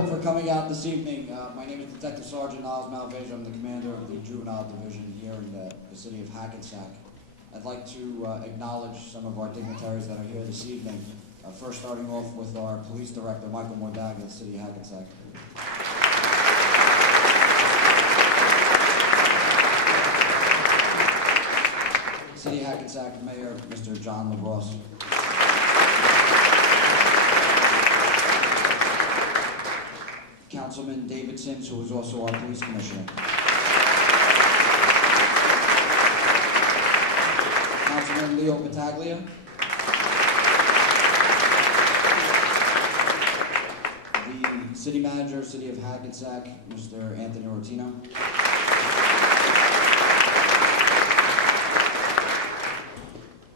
for coming out this evening. My name is Detective Sergeant Niles Malvesia. I'm the commander of the Juvenile Division here in the city of Hackensack. I'd like to acknowledge some of our dignitaries that are here this evening. First starting off with our police director, Michael Mordaga, of the city of Hackensack. City of Hackensack Mayor, Mr. John LaBrosse. Councilman David Sims, who is also our police commissioner. Councilman Leo Battaglia. The city manager, City of Hackensack, Mr. Anthony Rotino.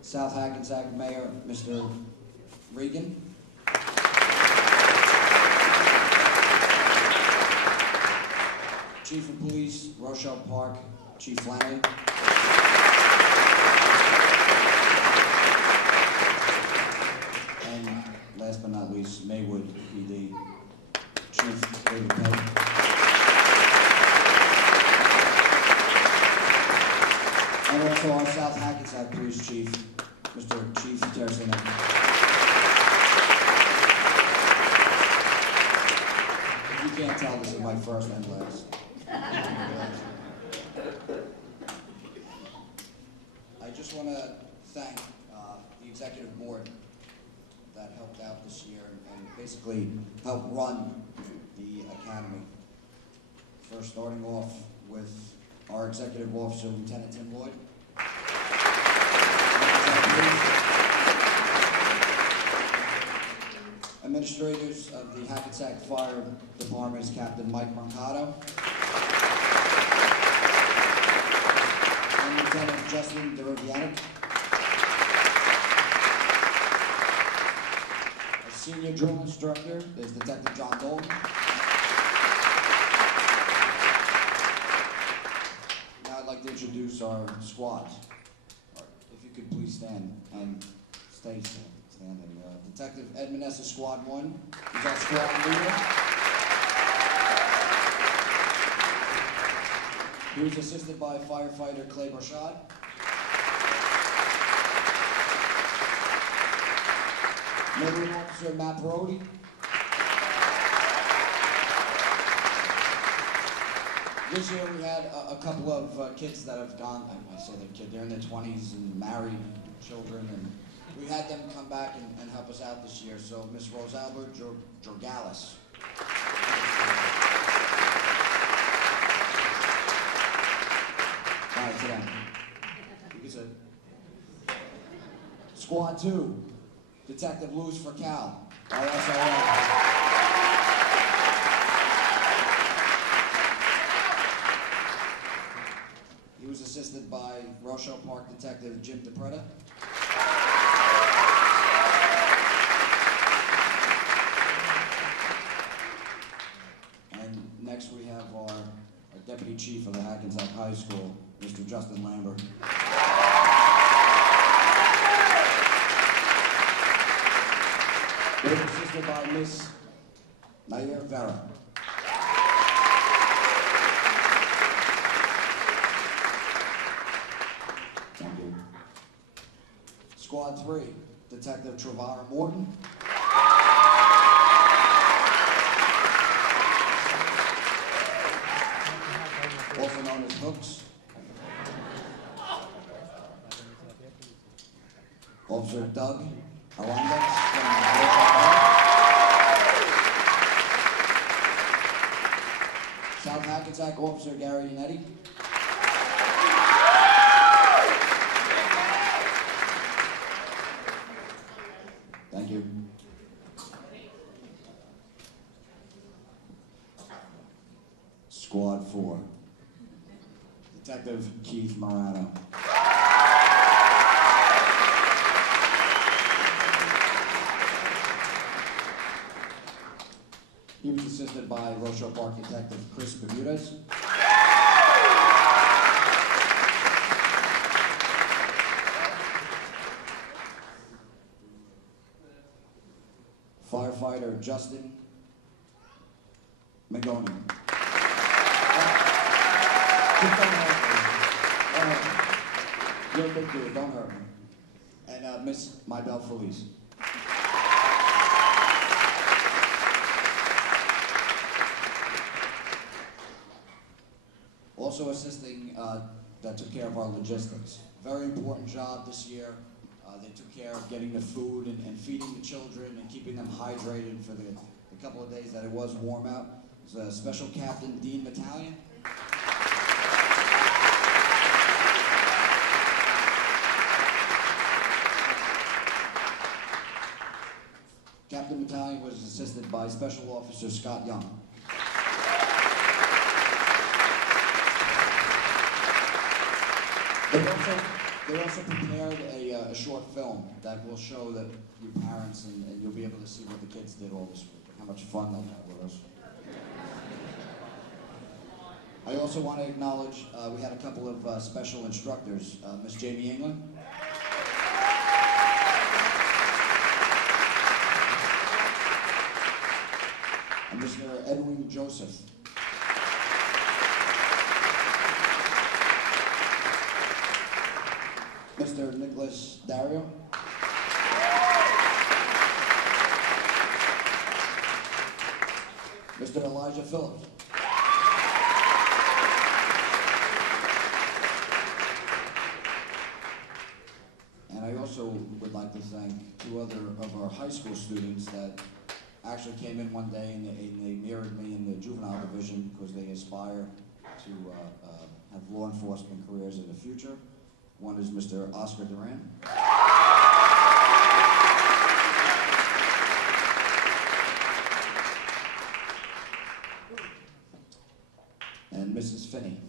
South Hackensack Mayor, Mr. Regan. Chief of Police, Rochelle Park, Chief Flanagan. And last but not least, Maywood PD, Chief David Pegg. And also our South Hackensack Police Chief, Mr. Chief Teresina. You can't tell, this is my first and last. I just want to thank the executive board that helped out this year and basically helped run the academy. First starting off with our executive officer, Lieutenant Tim Lloyd. Administrators of the Hackensack Fire Department is Captain Mike Mercado and Lieutenant Justin Derivianic. A senior drill instructor is Detective John Dolan. Now I'd like to introduce our squad. If you could please stand and stay standing. Detective Ed Manessa, Squad 1. He's our squad leader. He was assisted by firefighter Clay Barshad. Middle Officer Matt Brody. This year we had a couple of kids that have gone, I say they're kids, they're in their 20s and married children, and we had them come back and help us out this year. So Miss Rosalba Jorgalis. All right, sit down. You can sit. Squad 2, Detective Louis Fercal, RSRO. He was assisted by Rochelle Park Detective Jim DePretta. And next we have our Deputy Chief of the Hackensack High School, Mr. Justin Lambert. He was assisted by Miss Nair Vera. Squad 3, Detective Trevara Morton. Also known as Hooks. Officer Doug Arandex from South Hackensack Officer Gary Inetti. Thank you. Squad 4, Detective Keith Morano. He was assisted by Rochelle Park Detective Chris Bermudez. Firefighter Justin Magoni. Just don't hurt me. Don't hurt me. You're a big dude, don't hurt me. And Miss Mybelle Felice. Also assisting, that took care of our logistics. Very important job this year. They took care of getting the food and feeding the children and keeping them hydrated for the couple of days that it was warm out. It was Special Captain Dean Battalion. Captain Battalion was assisted by Special Officer Scott Young. They also prepared a short film that will show that you parents and you'll be able to see what the kids did all this week, how much fun they had with us. I also want to acknowledge, we had a couple of special instructors, Miss Jamie England. And Mr. Edwin Joseph. Mr. Nicholas Dario. Mr. Elijah Phillips. And I also would like to thank two other of our high school students that actually came in one day and they mirrored me in the juvenile division because they aspire to have law enforcement careers in the future. One is Mr. Oscar Duran. And Mrs. Finney.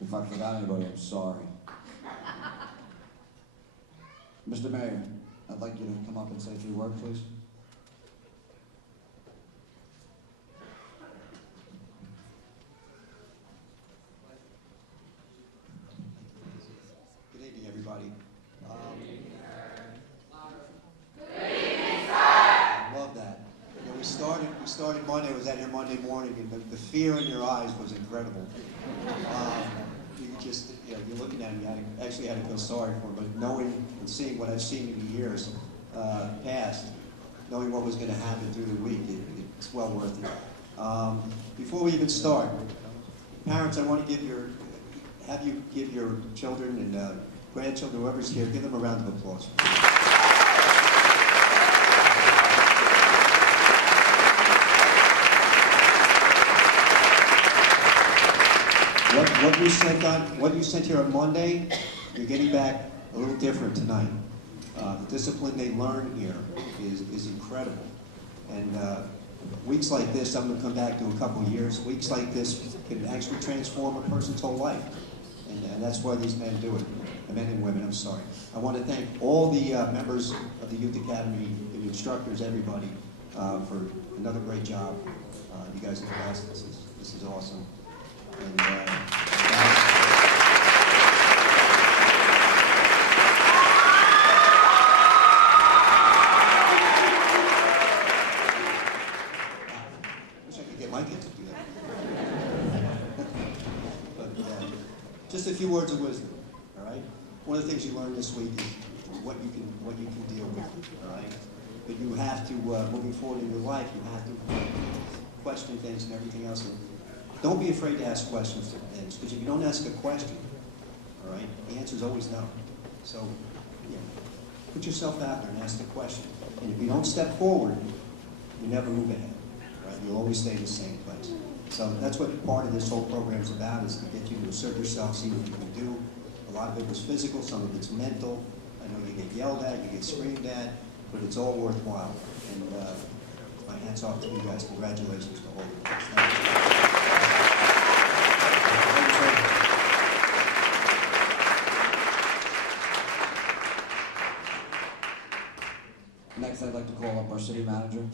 If I forgot anybody, I'm sorry. Mr. Mayor, I'd like you to come up and say a few words, please. Good evening, everybody. I love that. You know, we started Monday. I was out here Monday morning, and the fear in your eyes was incredible. You just, you know, you're looking at him. You actually had to feel sorry for him, but knowing and seeing what I've seen in the years past, knowing what was going to happen through the week, it's well worth it. Before we even start, parents, I want to have you give your children and grandchildren, whoever's here, give them a round of applause. What you sent here on Monday, you're getting back a little different tonight. The discipline they learn here is incredible. And weeks like this, I'm going to come back to a couple of years, weeks like this can actually transform a person's whole life. And that's why these men do it. The men and women, I'm sorry. I want to thank all the members of the Youth Academy, the instructors, everybody, for another great job. You guys are the best. This is awesome. And, wish I could get my kids to do that. But just a few words of wisdom. All right. One of the things you learned this week is what you can deal with. All right. But you have to, moving forward in your life, you have to question things and everything else. And don't be afraid to ask questions because if you don't ask a question, all right, the answer is always no. So, yeah, put yourself out there and ask the question. And if you don't step forward, you never move ahead. Right? You'll always stay in the same place. So that's what part of this whole program is about, is to get you to assert yourself, see what you can do. A lot of it was physical, some of it's mental. I know you get yelled at, you get screamed at, but it's all worthwhile. And my hat's off to you guys. Congratulations to all of you. Thank you. Next, I'd like to call up our city manager.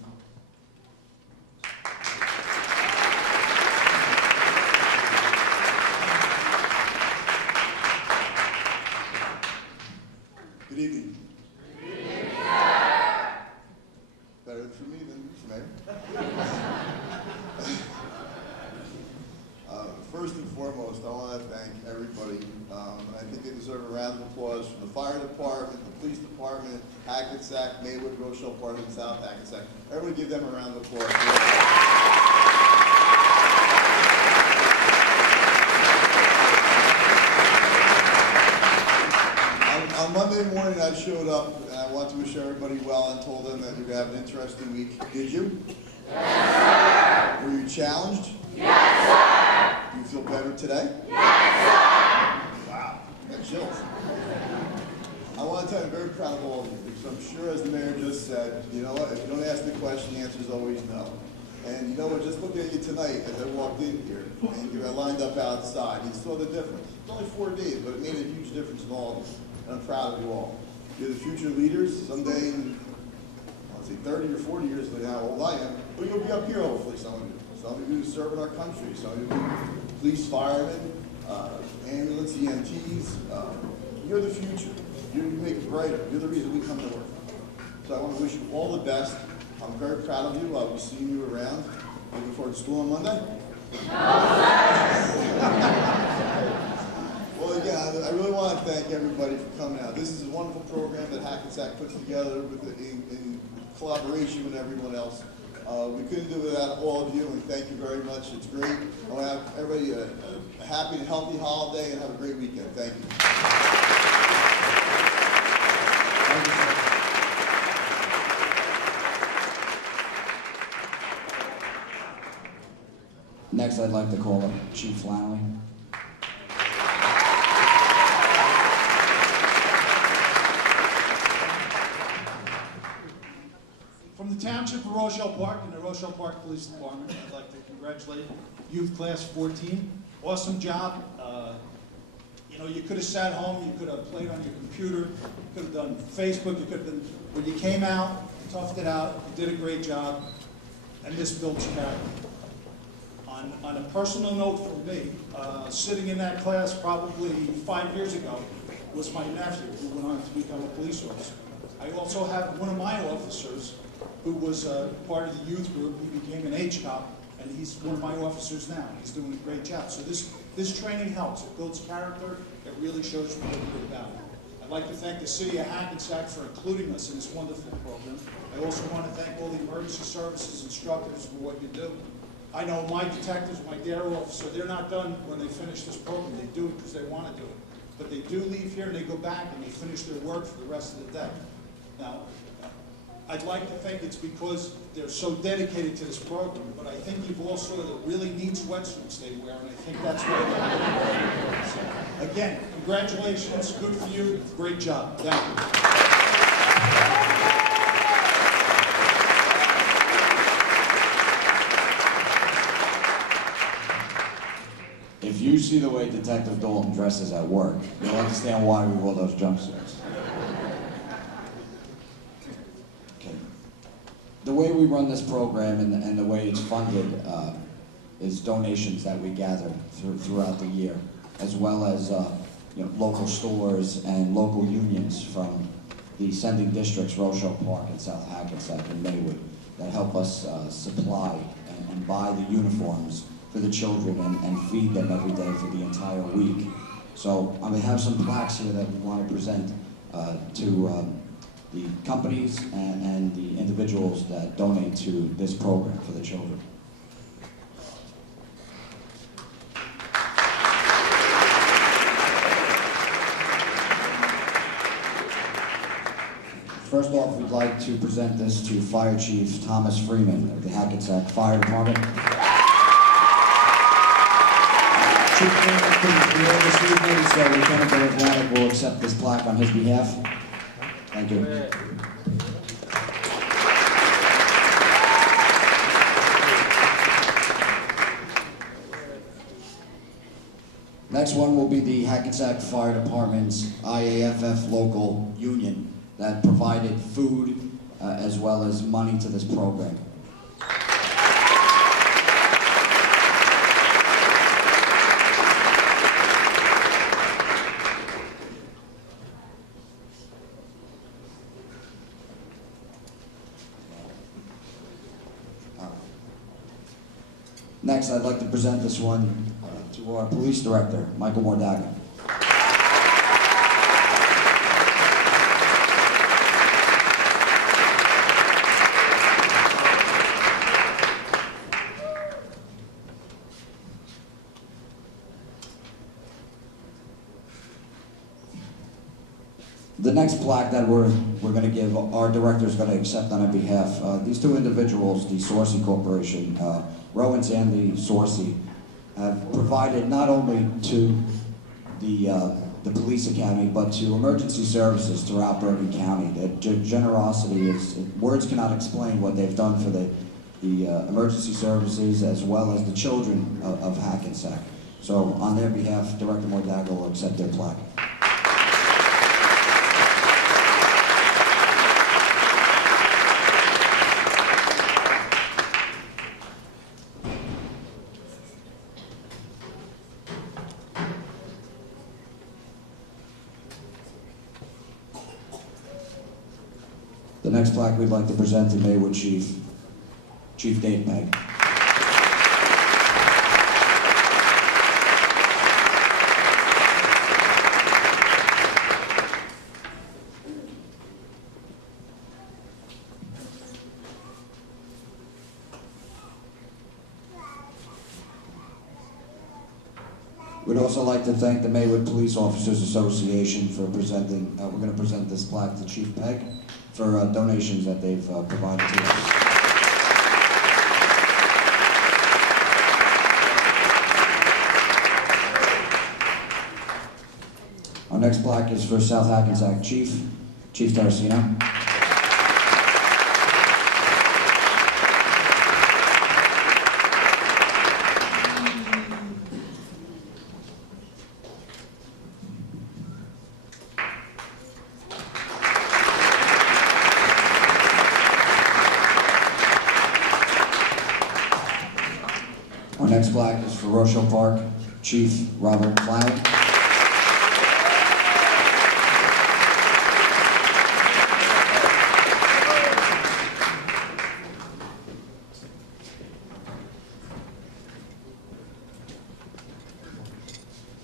Good evening. Better for me than for Mayor. First and foremost, I want to thank everybody. I think they deserve a round of applause from the fire department, the police department, Hackensack, Maywood, Rochelle Park, and South Hackensack. Everybody give them a round of applause. On Monday morning, I showed up and I wanted to wish everybody well and told them that you're going to have an interesting week. Did you? Yes, sir. Were you challenged? Yes, sir. Do you feel better today? Yes, sir. Wow, I got chills. I want to tell you, I'm very proud of all of you because I'm sure, as the mayor just said, you know what, if you don't ask the question, the answer is always no. And you know what, just looking at you tonight as I walked in here and you were lined up outside, you saw the difference. It's only 4 days, but it made a huge difference in all of you. And I'm proud of you all. You're the future leaders. Someday, in, I'll say 30 or 40 years from how old I am, but you'll be up here hopefully, some of you. Some of you serving our country, some of you police, firemen, ambulance, EMTs. You're the future. You make it brighter. You're the reason we come to work. So I want to wish you all the best. I'm very proud of you. I'll be seeing you around. Looking forward to school on Monday? No, Well, again, I really want to thank everybody for coming out. This is a wonderful program that Hackensack puts together in collaboration with everyone else. We couldn't do it without all of you, and thank you very much. It's great. I want to have everybody a happy and healthy holiday and have a great weekend. Thank you. Next, I'd like to call up Chief Flannelly. From the Township of Rochelle Park and the Rochelle Park Police Department, I'd like to congratulate Youth Class 14. Awesome job. You know, you could have sat home, you could have played on your computer, you could have done Facebook, you could have done, when you came out, toughed it out, you did a great job, and this builds character. On a personal note for me, sitting in that class probably 5 years ago was my nephew who went on to become a police officer. I also have one of my officers who was part of the youth group. He became an H-cop, and he's one of my officers now. He's doing a great job. So this training helps. It builds character. It really shows what we're about. I'd like to thank the city of Hackensack for including us in this wonderful program. I also want to thank all the emergency services instructors for what you do. I know my detectives, my dare officer, they're not done when they finish this program. They do it because they want to do it. But they do leave here and they go back and they finish their work for the rest of the day. Now, I'd like to think it's because they're so dedicated to this program, but I think you've all saw the really neat sweatsuits they wear, and I think that's why they're so, again, congratulations, good for you, great job, thank you. If you see the way Detective Dalton dresses at work, you'll understand why we wore those jumpsuits. Okay. The way we run this program and the way it's funded is donations that we gather throughout the year, as well as local stores and local unions from the sending districts, Rochelle Park and South Hackensack and Maywood, that help us supply and buy the uniforms for the children and feed them every day for the entire week. So we have some plaques here that we want to present to the companies and the individuals that donate to this program for the children. First off, we'd like to present this to Fire Chief Thomas Freeman of the Hackensack Fire Department. Chief Freeman couldn't be here this evening, so Lieutenant Atlantic will accept this plaque on his behalf. Thank you. Next one will be the Hackensack Fire Department's IAFF local union that provided food as well as money to this program. Next, I'd like to present this one to our police director, Michael Mordaga. The next plaque that we're going to give, our director is going to accept on our behalf. These two individuals, the Sorcy Corporation, Rowans and the Sorcy, have provided not only to the police academy, but to emergency services throughout Bergen County. Their generosity is, words cannot explain what they've done for the emergency services as well as the children of Hackensack. So on their behalf, Director Mordaga will accept their plaque. The next plaque we'd like to present to Maywood Chief Dept. We'd also like to thank the Maywood Police Officers Association for presenting, we're going to present this plaque to Chief Pegg for donations that they've provided to us. Our next plaque is for South Hackensack Chief Terracino. Our next plaque is for Rochelle Park Chief Robert Flanagan.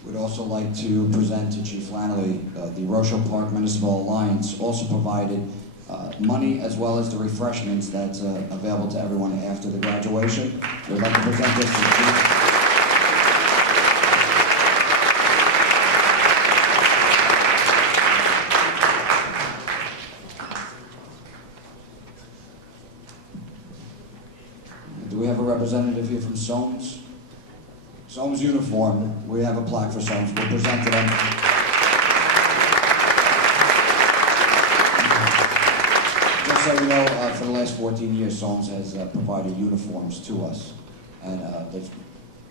We'd also like to present to Chief Lanley, the Rochelle Park Municipal Alliance also provided money as well as the refreshments that's available to everyone after the graduation. We'd like to present this to the Chief. Do we have a representative here from Soames? Soames Uniform, we have a plaque for Soames. We'll present to them. Just so you know, for the last 14 years, Soames has provided uniforms to us. And they've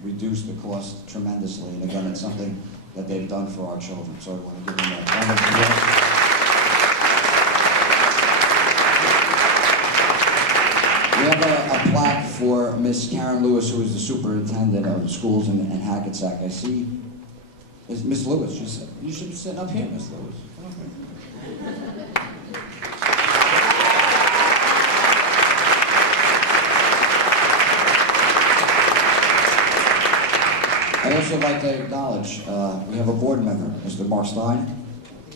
reduced the cost tremendously. And again, it's something that they've done for our children. So I want to give them that round of applause. We have a plaque for Miss Karen Lewis, who is the superintendent of schools in Hackensack. I see, is Miss Lewis. You should be sitting up here, Miss Lewis. Come up here. I'd also like to acknowledge, we have a board member, Mr. Mark Stein.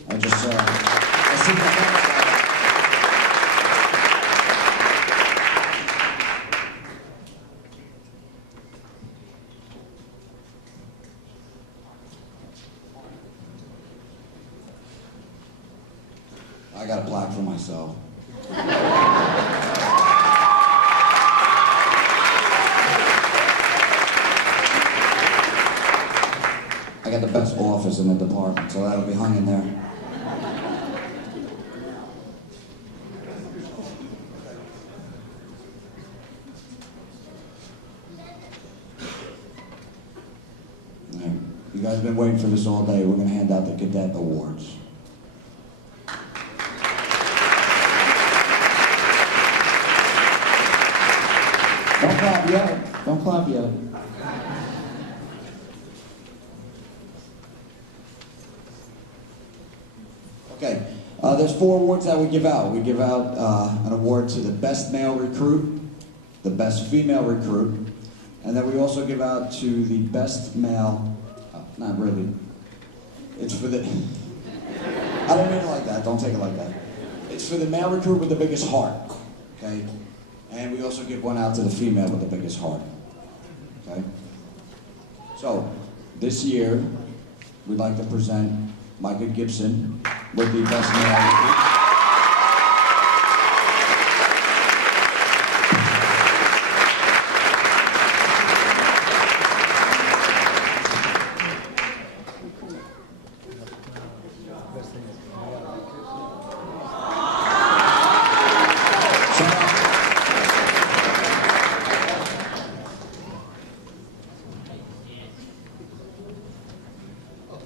I see that. I got a plaque for myself. I got the best office in the department, so that'll be hung in there. You guys have been waiting for this all day. We're going to hand out the Cadet Awards. Don't clap yet. Don't clap yet. Okay. There's 4 awards that we give out. We give out an award to the best male recruit, the best female recruit, And then we also give out to the best male, not really, it's for the, I don't mean it like that, don't take it like that. It's for the male recruit with the biggest heart, okay? And we also give one out to the female with the biggest heart, okay? So, this year, we'd like to present Micah Gibson with the best male recruit.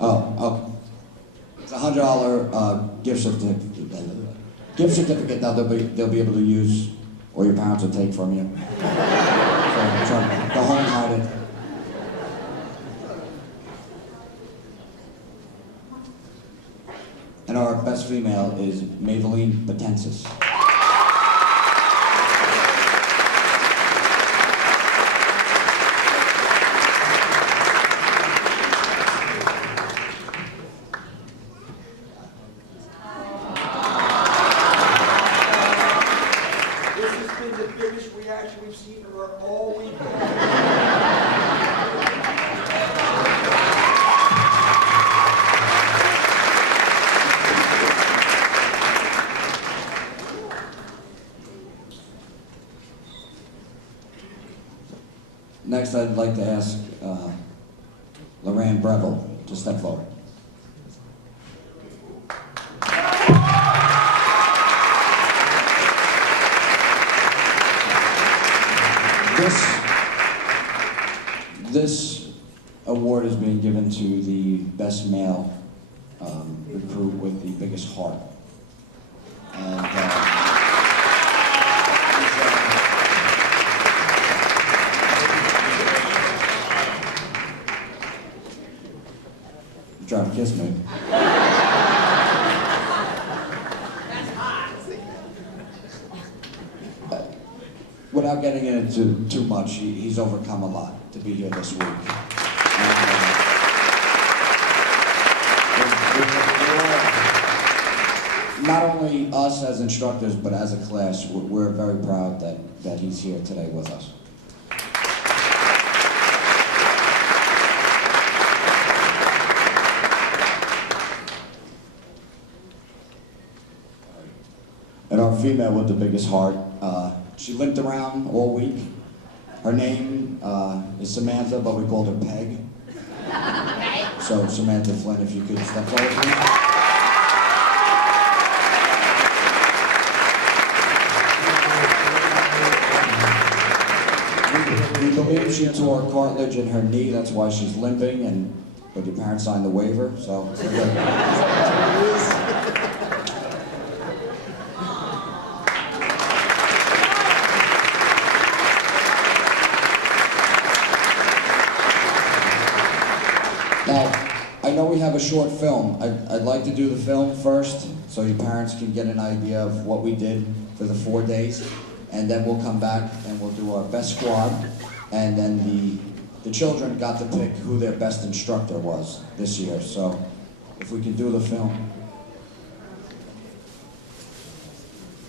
Oh, okay. It's a $100 gift certificate that they'll be able to use, or your parents will take from you. So go home and hide it. And our best female is Maybelline Batensis. We've seen her all week. Next, I'd like to ask Lorraine Breville to step forward. This award is being given to the best male recruit with the biggest heart. And you're trying to kiss me. Without getting into too much, he's overcome a lot to be here this week. Not only us as instructors, but as a class, we're very proud that he's here today with us. And our female with the biggest heart, she limped around all week. Her name is Samantha, but we called her Peg. So Samantha Flynn, if you could step forward, please. We believe she tore cartilage in her knee, that's why she's limping, but your parents signed the waiver, so we're good. Now, I know we have a short film. I'd like to do the film first, so your parents can get an idea of what we did for the 4 days, and then we'll come back and we'll do our best squad, and then the children got to pick who their best instructor was this year. So, if we can do the film.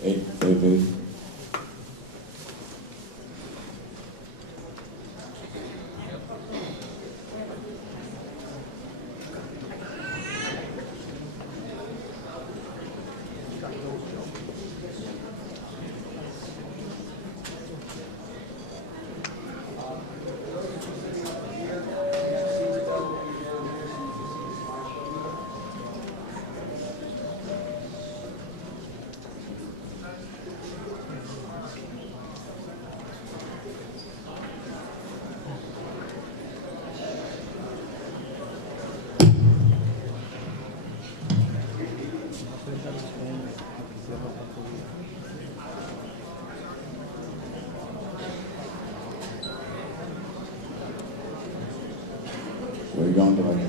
Hey, baby. Where are you going, Dwight?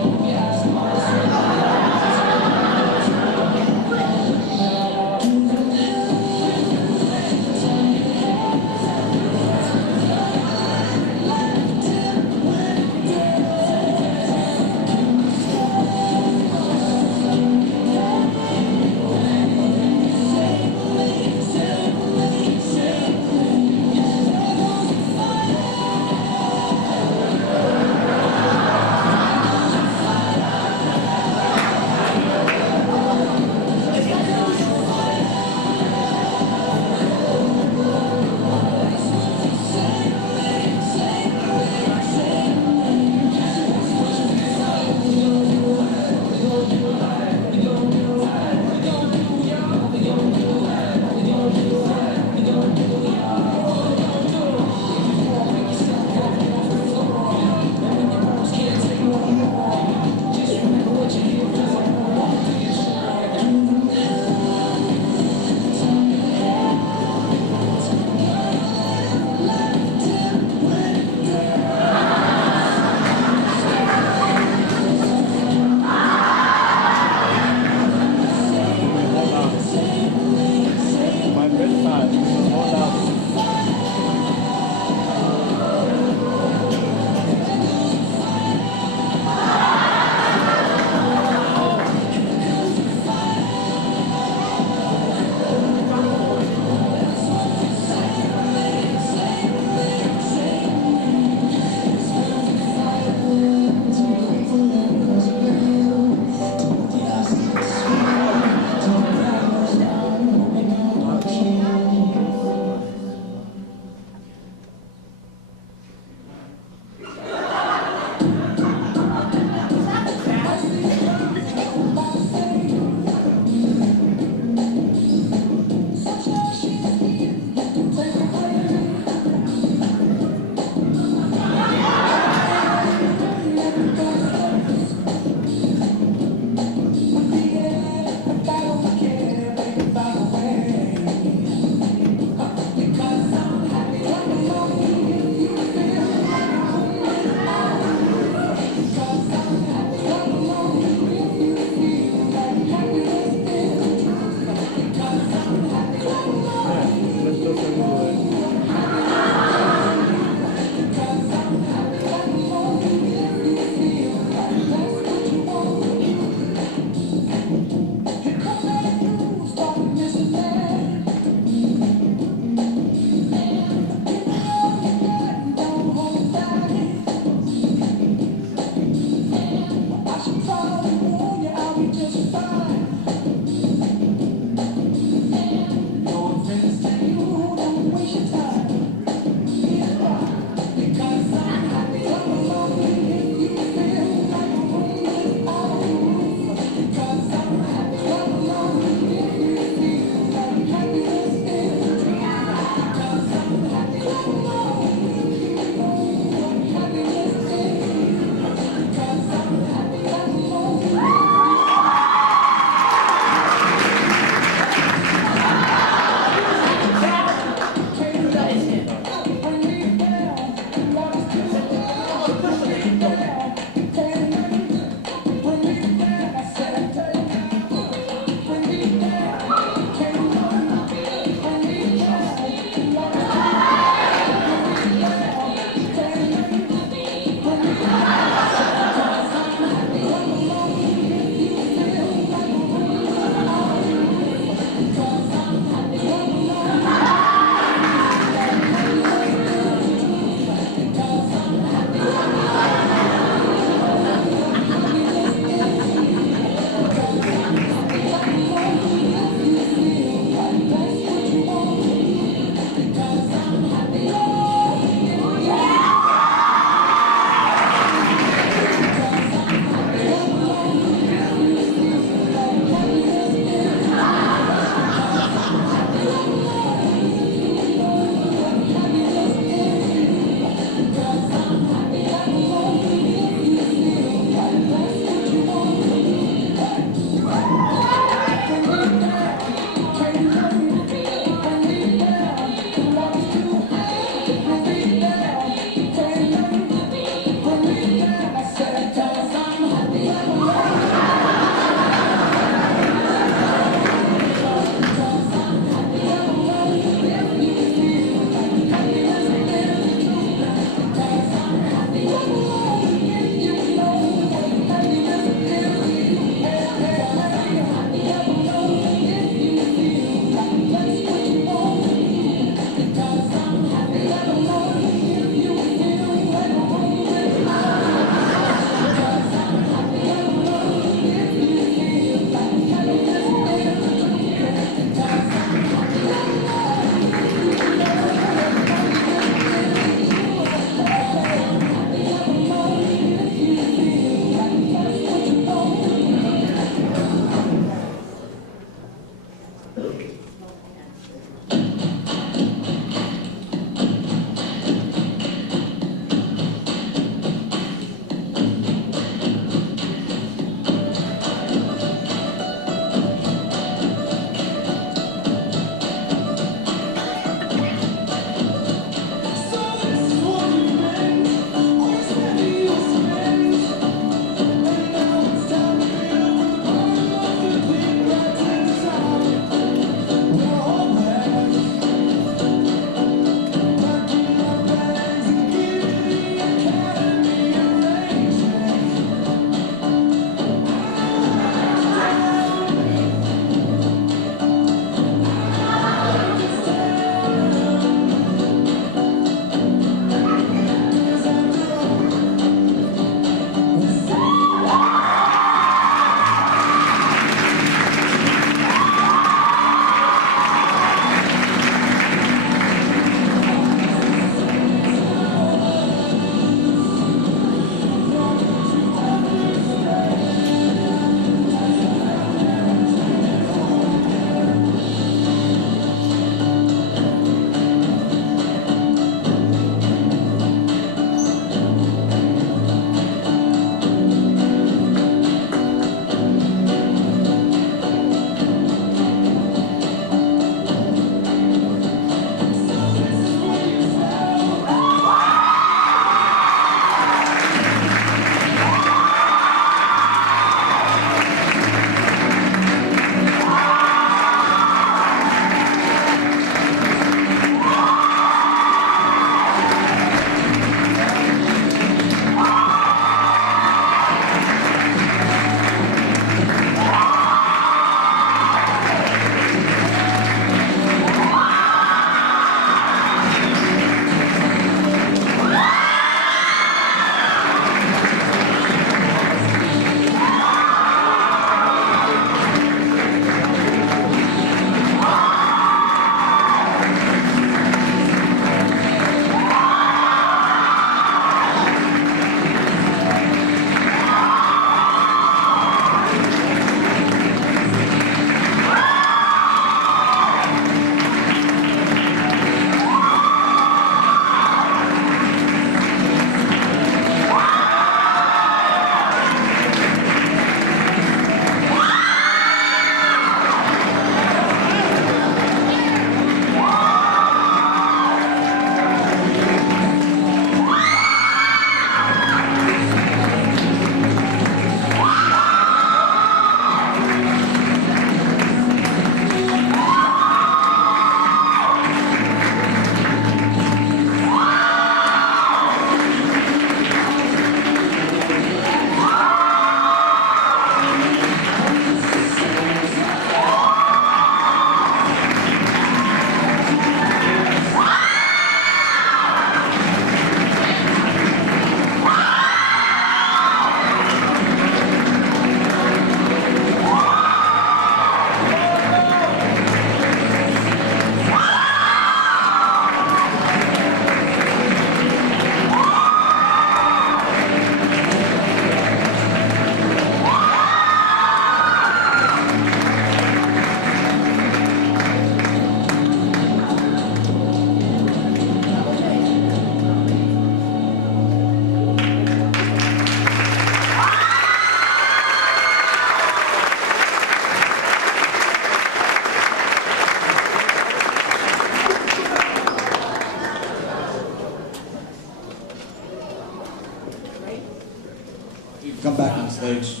come back on stage.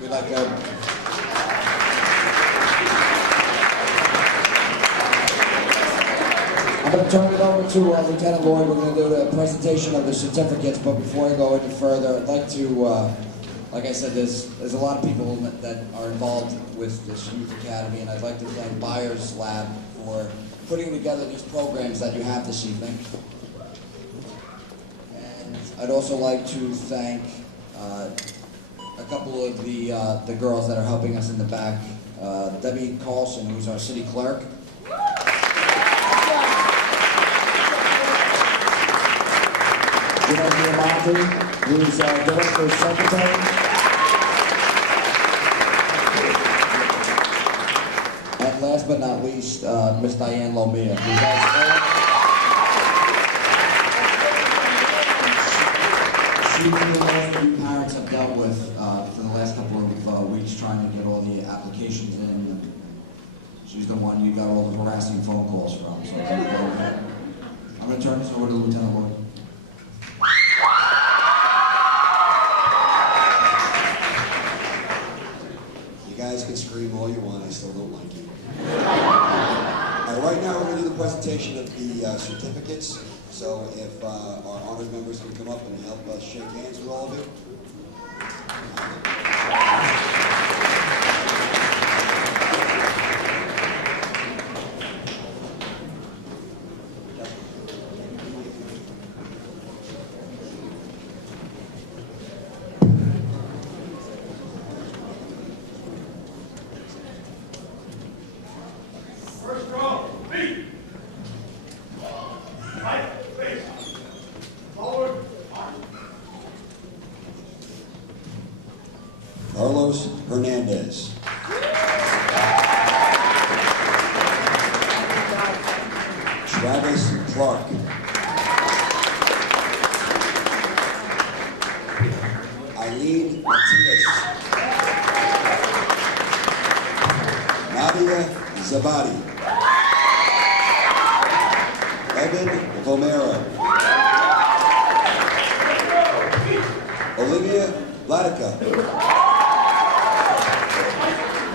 We'd like to. I'm going to turn it over to Lieutenant Lloyd. We're going to do the presentation of the certificates, but before I go any further, I'd like to, like I said, there's a lot of people that are involved with this Youth Academy, and I'd like to thank Byers Lab for putting together these programs that you have this evening. And I'd also like to thank a couple of the girls that are helping us in the back. Debbie Carlson, who's our city clerk. Who's Director Secretary. And last but not least, Miss Diane Lomia, who she and all of you parents have dealt with for the last couple of weeks trying to get all the applications in. She's the one you got all the harassing phone calls from. So I'm going to turn this over to Lieutenant Lloyd. Can scream all you want, I still don't like you. Right now we're going to do the presentation of the certificates. So if our honored members can come up and help us shake hands with all of you. Hernandez. Travis Clark. Eileen Matias. Nadia Zabadi. Evan Vomero. Olivia Latica.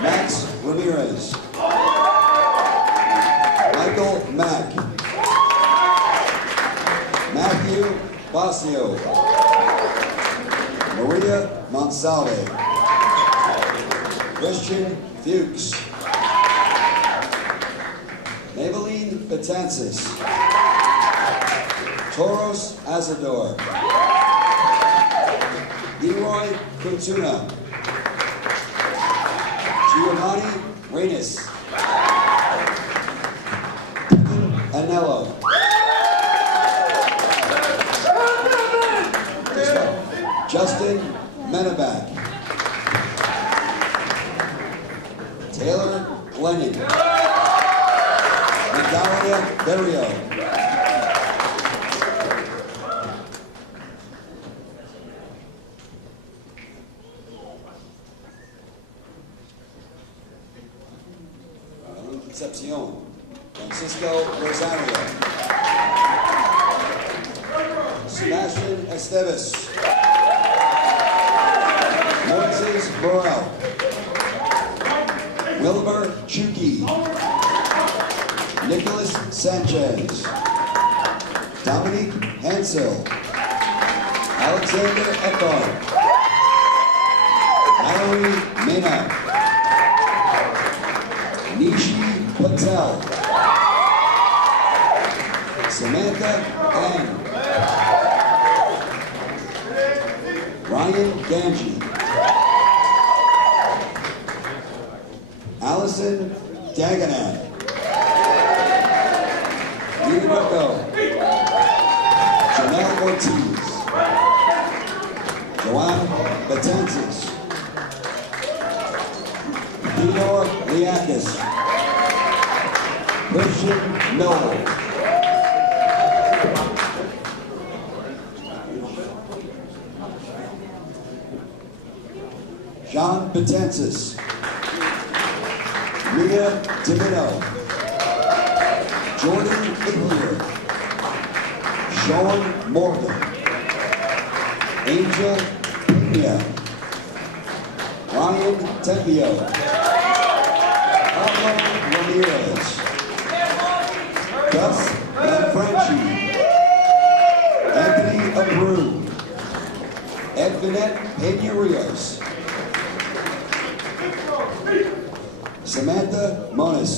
Max Ramirez. Michael Mack. Matthew Basio. Maria Monsalve. Christian Fuchs. Maybelline Betances. Toros Azador. Leroy Fortuna. Giovanni Reyes. Anello. Justin Menabak. Taylor Glennon. Natalia Berrio. Concepcion. Francisco Rosario. Sebastian Esteves. Moises Morel. Wilbur Chuki. Nicholas Sanchez. Dominique Hansel. Alexander Eckhart. Mallory Mena. Nishi Patel. Samantha Ang. Ryan Ganji. Allison Daganat. Lee Rocco. Janelle Ortiz. Joanne Betances. Theodore Liakis. Christian Miller. John Betances. Mia Dimino. Jordan Iglier. Sean Morgan. Angel Pena, Ryan Tempio, Pablo Ramirez, Gus Manfranchi, Anthony Abreu, Edvinet Pena-Rios, Samantha Monis,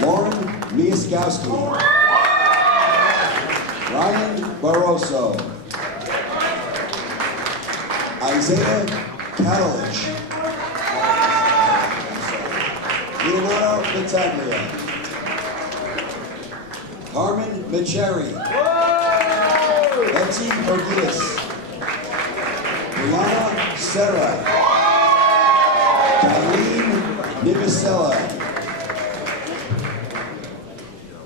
Lauren Miaskowski, Ryan Barroso, Isaiah Catalich, Leonardo Battaglia, Carmen Micheri, Betsy Orgidis, Brianna Serra, Eileen Nivicella,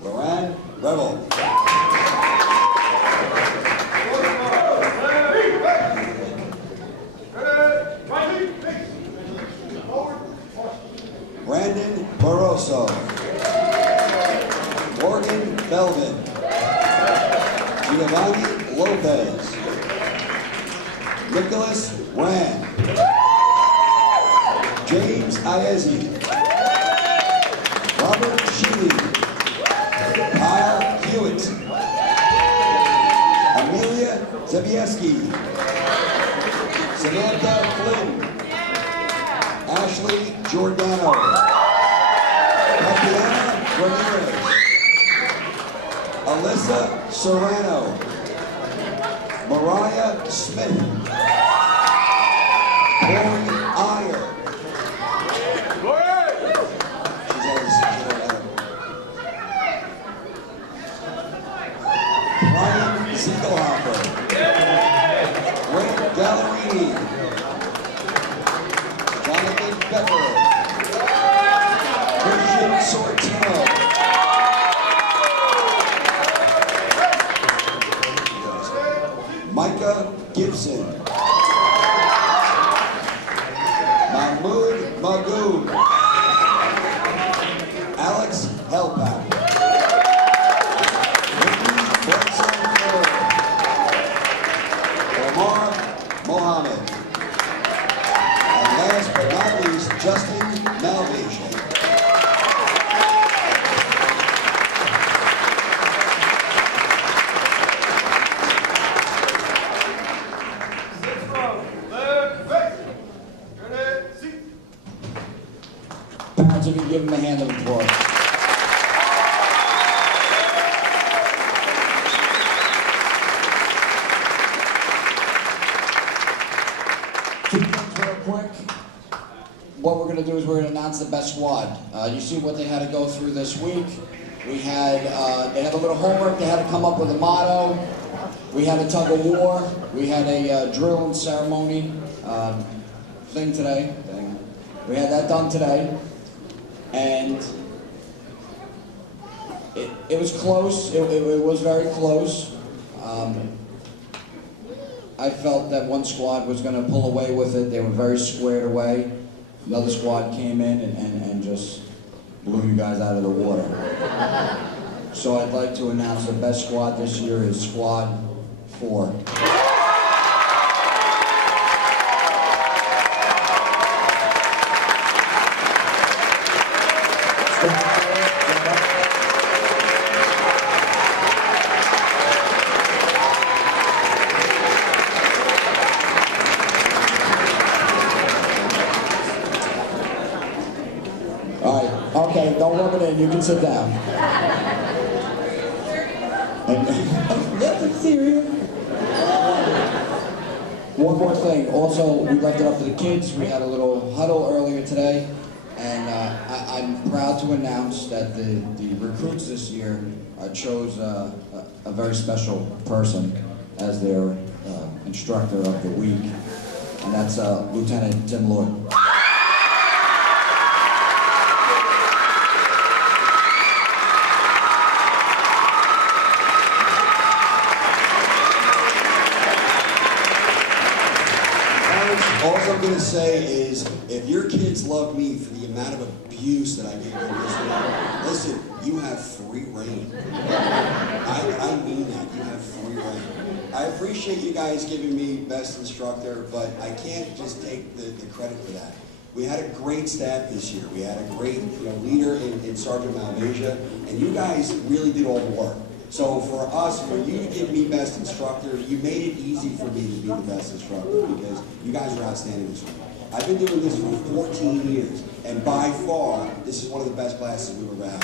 Loran Revel, Brandon Barroso, Morgan Belvin, Giovanni Lopez, Nicholas Rand, James Iezzi, Robert Sheely, Kyle Hewitt, Amelia Zabieski, Samantha Flynn, Ashley Giordano, Tatiana Ramirez, Alyssa Serrano, Mariah Smith, Corey Iyer, Brian Ziegelhofer, Ray Gallerini, Jonathan Becker, Christian Sortino, Micah Gibson, Mahmoud Magoon, Alex Helpak, Ricky Bledson, Omar Mohammed, and last but not least, Justin Malvation. Parents, if you give them a hand of applause. Two things real quick. What we're going to do is we're going to announce the best squad. You see what they had to go through this week. We had, they had a little homework. They had to come up with a motto. We had a tug of war. We had a drill and ceremony thing today. We had that done today. And it was close. It was very close. I felt that one squad was going to pull away with it. They were very squared away. Another squad came in and just blew you guys out of the water. So I'd like to announce the best squad this year is Squad 4. Okay, don't rub it in. You can sit down. One more thing. Also, we left it up to the kids. We had a little huddle earlier today, and I'm proud to announce that the recruits this year chose a very special person as their instructor of the week, and that's Lieutenant Tim Lloyd. All I'm going to say is, if your kids love me for the amount of abuse that I gave them this week, listen, you have free reign. I mean that. You have free reign. I appreciate you guys giving me best instructor, but I can't just take the credit for that. We had a great staff this year. We had a great leader in Sergeant Malvasia, and you guys really did all the work. So for us, for you to give me best instructor, you made it easy for me to be the best instructor because you guys are outstanding this week. I've been doing this for 14 years, and by far, this is one of the best classes we've ever had.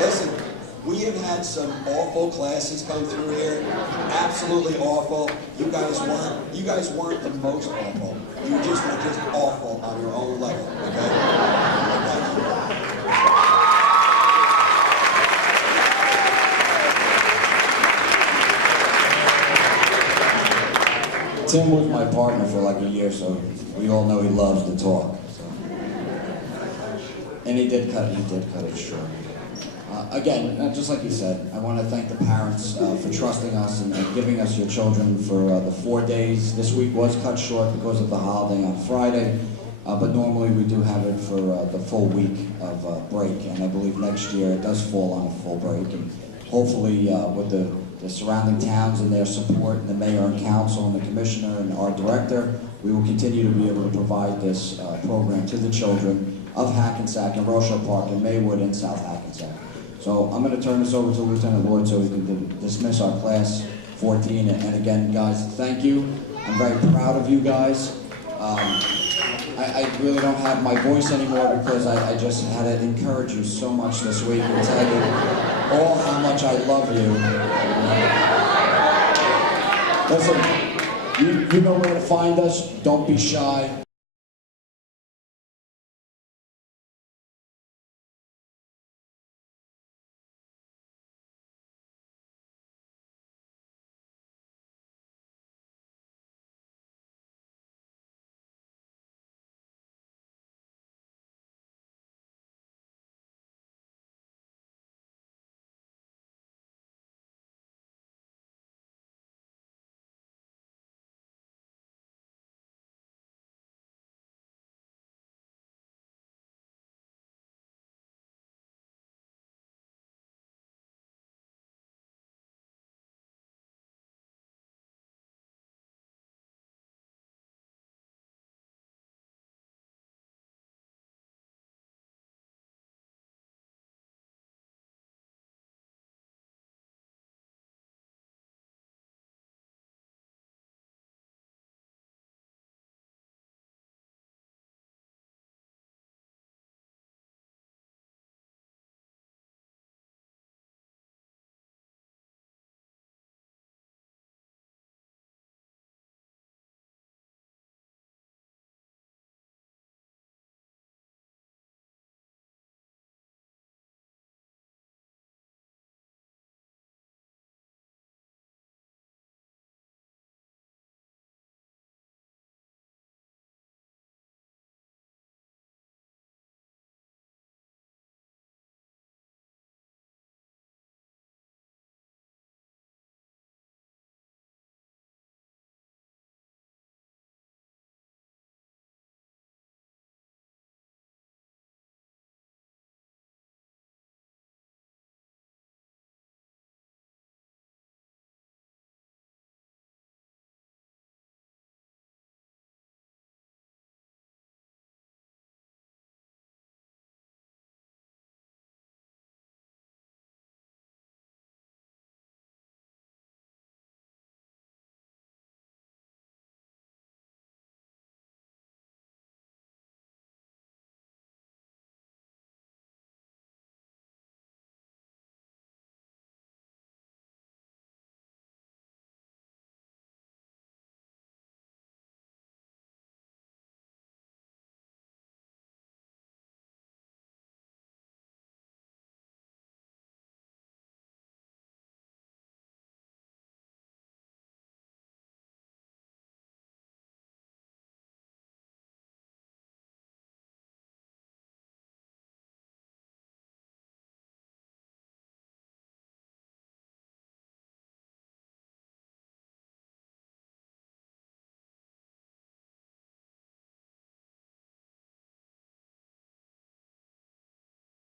Listen, we have had some awful classes come through here, absolutely awful. You guys weren't the most awful. You were just awful on your own level, okay? Thank you. Tim was my partner for like a year, so we all know he loves to talk. So. And he did cut it short. Again, just like you said, I want to thank the parents for trusting us and giving us your children for the 4 days. This week was cut short because of the holiday on Friday, but normally we do have it for the full week of break, and I believe next year it does fall on a full break, and hopefully with the surrounding towns and their support, and the mayor and council and the commissioner and our director, we will continue to be able to provide this program to the children of Hackensack and Rochelle Park and Maywood and South Hackensack. So I'm going to turn this over to Lieutenant Lloyd so we can dismiss our class 14. And again, guys, thank you. I'm very proud of you guys. I really don't have my voice anymore because I just had to encourage you so much this week and tell you all how much I love you. Listen, you know where to find us. Don't be shy.